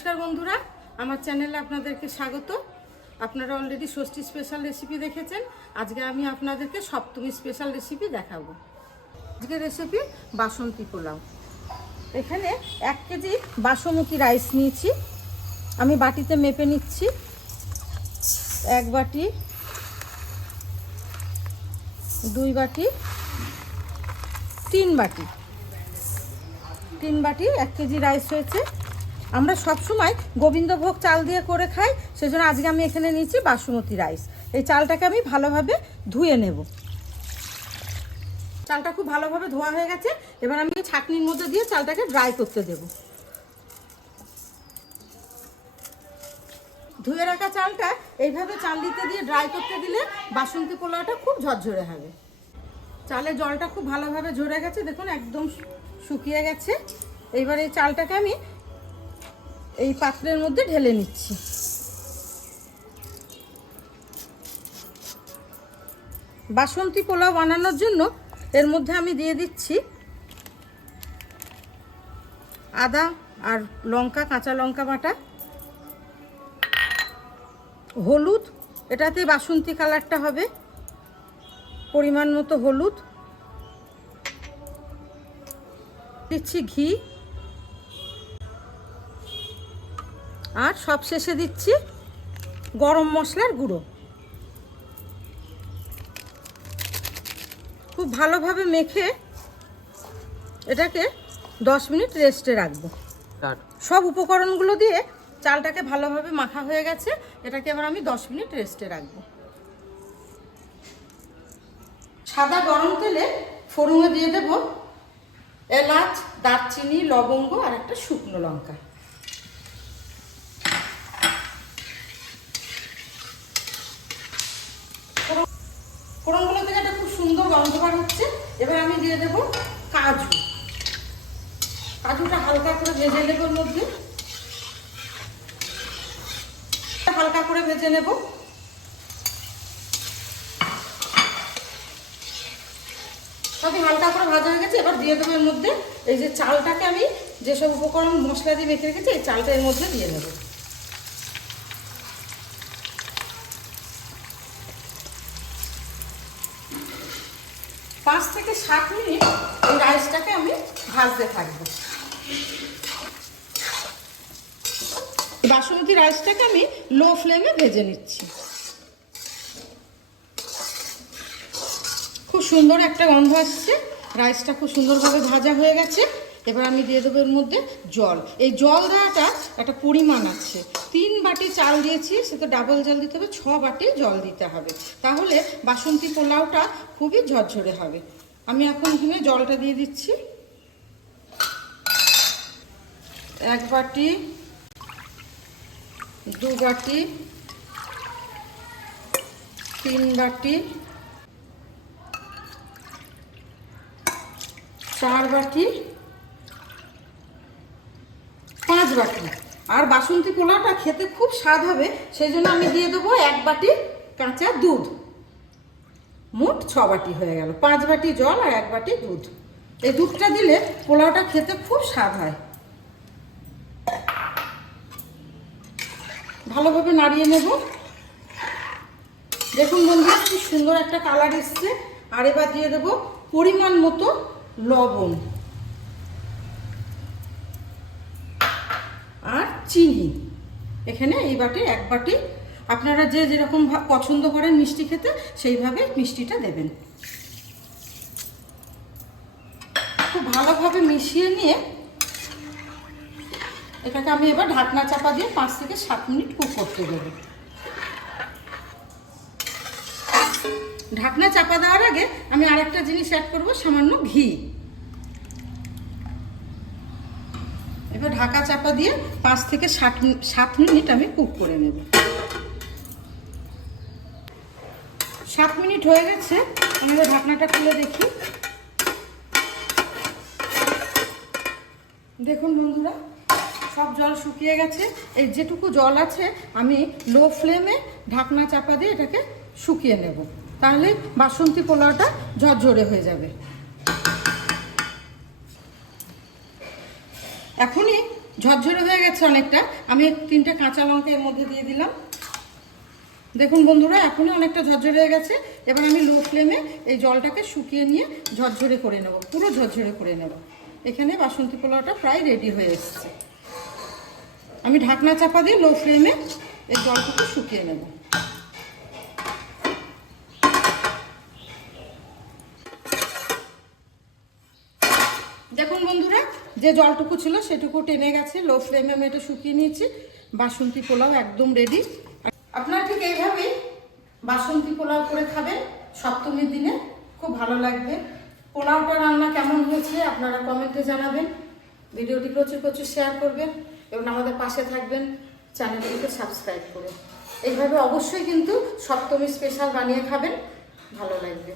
নমস্কার বন্ধুরা, আমার চ্যানেলে আপনাদেরকে স্বাগত। আপনারা অলরেডি ষষ্ঠী স্পেশাল রেসিপি দেখেছেন। আজকে আমি আপনাদেরকে সপ্তমী স্পেশাল রেসিপি দেখাবো। আজকের রেসিপি বাসন্তী পোলাও। এখানে 1 কেজি বাসমতি রাইস নিয়েছি। আমি বাটিতে মেপে নিচ্ছি। 1 বাটি, 2 বাটি, 3 বাটি। 3 বাটি 1 কেজি রাইস হয়েছে। আমরা সবসময় গোবিন্দভোগ চাল দিয়ে করে খাই, সেজন্য আজকে আমি এখানে নিয়েছি বাসমতি রাইস। এই চালটাকে আমি ভালোভাবে ধুয়ে নেব। চালটা খুব ভালোভাবে ধোয়া হয়ে গেছে। এবার আমি ছাঁকনির মধ্যে দিয়ে চালটাকে ড্রাই করতে দেব। ধুয়ে রাখা চালটা এইভাবে চালনিতে দিয়ে ড্রাই করতে দিলে বাসন্তী পোলাওটা খুব ঝরঝরে হবে। চালের জলটা খুব ভালোভাবে ঝরে গেছে, দেখুন একদম শুকিয়ে গেছে। এইবার এই চালটাকে আমি এই পাত্রের মধ্যে ঢেলে নিচ্ছি। বাসন্তী পোলাও বানানোর জন্য এর মধ্যে আমি দিয়ে দিচ্ছি আদা আর লঙ্কা, কাঁচা লঙ্কা বাটা, হলুদ, এটাতে বাসন্তী কালারটা হবে, পরিমাণ মতো হলুদ দিচ্ছি, ঘি, আর সব শেষে দিচ্ছি গরম মশলার গুঁড়ো। খুব ভালোভাবে মেখে এটাকে 10 মিনিট রেস্টে রাখবো। সব উপকরণগুলো দিয়ে চালটাকে ভালোভাবে মাখা হয়ে গেছে। এটাকে এবার আমি 10 মিনিট রেস্টে রাখবো। সাদা গরম তেলে ফোড়নে দিয়ে দেব এলাচ, দারচিনি, লবঙ্গ আর একটা শুকনো লঙ্কা। ফোড়নগুলো থেকে একটা খুব সুন্দর গন্ধ বার হচ্ছে। এবার আমি দিয়ে দেব কাজু। কাজুটা হালকা করে ভেজে নেব, এর মধ্যে হালকা করে ভেজে নেব। তবে হালকা করে ভাজা হয়ে গেছে। এবার দিয়ে দেবো এর মধ্যে এই যে চালটাকে আমি যেসব উপকরণ মশলা দিয়ে মেখে রেখেছি, এই চালটা এর মধ্যে দিয়ে দেবো। পাঁচ থেকে 7 মিনিট এই রাইসটাকে আমি ভাজতে থাকবো। বাসমতি রাইসটাকে আমি লো ফ্লেমে ভেজে নিচ্ছি। খুব সুন্দর একটা গন্ধ আসছে। রাইসটা খুব সুন্দরভাবে ভাজা হয়ে গেছে। এবার আমি দিয়ে দেবো এর মধ্যে জল। এই জল দেওয়াটা একটা পরিমাণ আছে। 3 বাটি চাল দিয়েছি, সে তো ডাবল জল দিতে হবে, 6 বাটি জল দিতে হবে। তাহলে বাসন্তী পোলাওটা খুবই ঝরঝরে হবে। আমি এখন এখানে জলটা দিয়ে দিচ্ছি। 1 বাটি, 2 বাটি, 3 বাটি, 4 বাটি, 5 বাটি। আর বাসন্তী পোলাওটা খেতে খুব স্বাদ হবে, সেই জন্য আমি দিয়ে দেবো 1 বাটি কাঁচা দুধ। মোট 6 বাটি হয়ে গেল। 5 বাটি জল আর 1 বাটি দুধ। এই দুধটা দিলে পোলাওটা খেতে খুব স্বাদ হয়। ভালোভাবে নাড়িয়ে নেব। দেখুন বন্ধুরা, খুব সুন্দর একটা কালার এসছে। আর এবার দিয়ে দেবো পরিমাণ মতো লবণ আর চিনি। এখানে এই বাটি 1 বাটি। আপনারা যে যেরকম পছন্দ করেন মিষ্টি খেতে, সেইভাবে মিষ্টিটা দেবেন। খুব ভালোভাবে মিশিয়ে নিয়ে এটাকে আমি এবার ঢাকনা চাপা দিয়ে 5 থেকে 7 মিনিট কুক করতে দেব। ঢাকনা চাপা দেওয়ার আগে আমি আরেকটা জিনিস অ্যাড করব, সামান্য ঘি। এবার ঢাকা চাপা দিয়ে 5 থেকে 7 মিনিট আমি কুক করে নেব। 7 মিনিট হয়ে গেছে। আমি এবার ঢাকনাটা খুলে দেখি। দেখুন বন্ধুরা, সব জল শুকিয়ে গেছে। এই যেটুকু জল আছে আমি লো ফ্লেমে ঢাকনা চাপা দিয়ে এটাকে শুকিয়ে নেব। তাহলে বাসন্তী পোলাওটা ঝরঝরে হয়ে যাবে। এখনই ঝরঝরে হয়ে গেছে অনেকটা। আমি 3টে কাঁচা লঙ্কা এর মধ্যে দিয়ে দিলাম। দেখুন বন্ধুরা, এখনই অনেকটা ঝরঝরে হয়ে গেছে। এবার আমি লো ফ্লেমে এই জলটাকে শুকিয়ে নিয়ে ঝরঝরে করে নেব, পুরো ঝরঝরে করে নেব। এখানে বাসন্তী পোলাওটা প্রায় রেডি হয়ে এসেছে। আমি ঢাকনা চাপা দিয়ে লো ফ্লেমে এই জলটাকে শুকিয়ে নেব। দেখুন বন্ধুরা, যে জলটুকু ছিল সেটুকু টেনে গেছে। লো ফ্লেমে আমি এটা শুকিয়ে নিয়েছি। বাসন্তী পোলাও একদম রেডি। আপনারা ঠিক এইভাবেই বাসন্তী পোলাও করে খাবেন সপ্তমীর দিনে, খুব ভালো লাগবে। পোলাওটা রান্না কেমন হয়েছে আপনারা কমেন্টে জানাবেন। ভিডিওটি প্রচুর প্রচুর শেয়ার করবেন এবং আমাদের পাশে থাকবেন, চ্যানেলটিকে সাবস্ক্রাইব করে। এইভাবে অবশ্যই কিন্তু সপ্তমী স্পেশাল বানিয়ে খাবেন, ভালো লাগবে।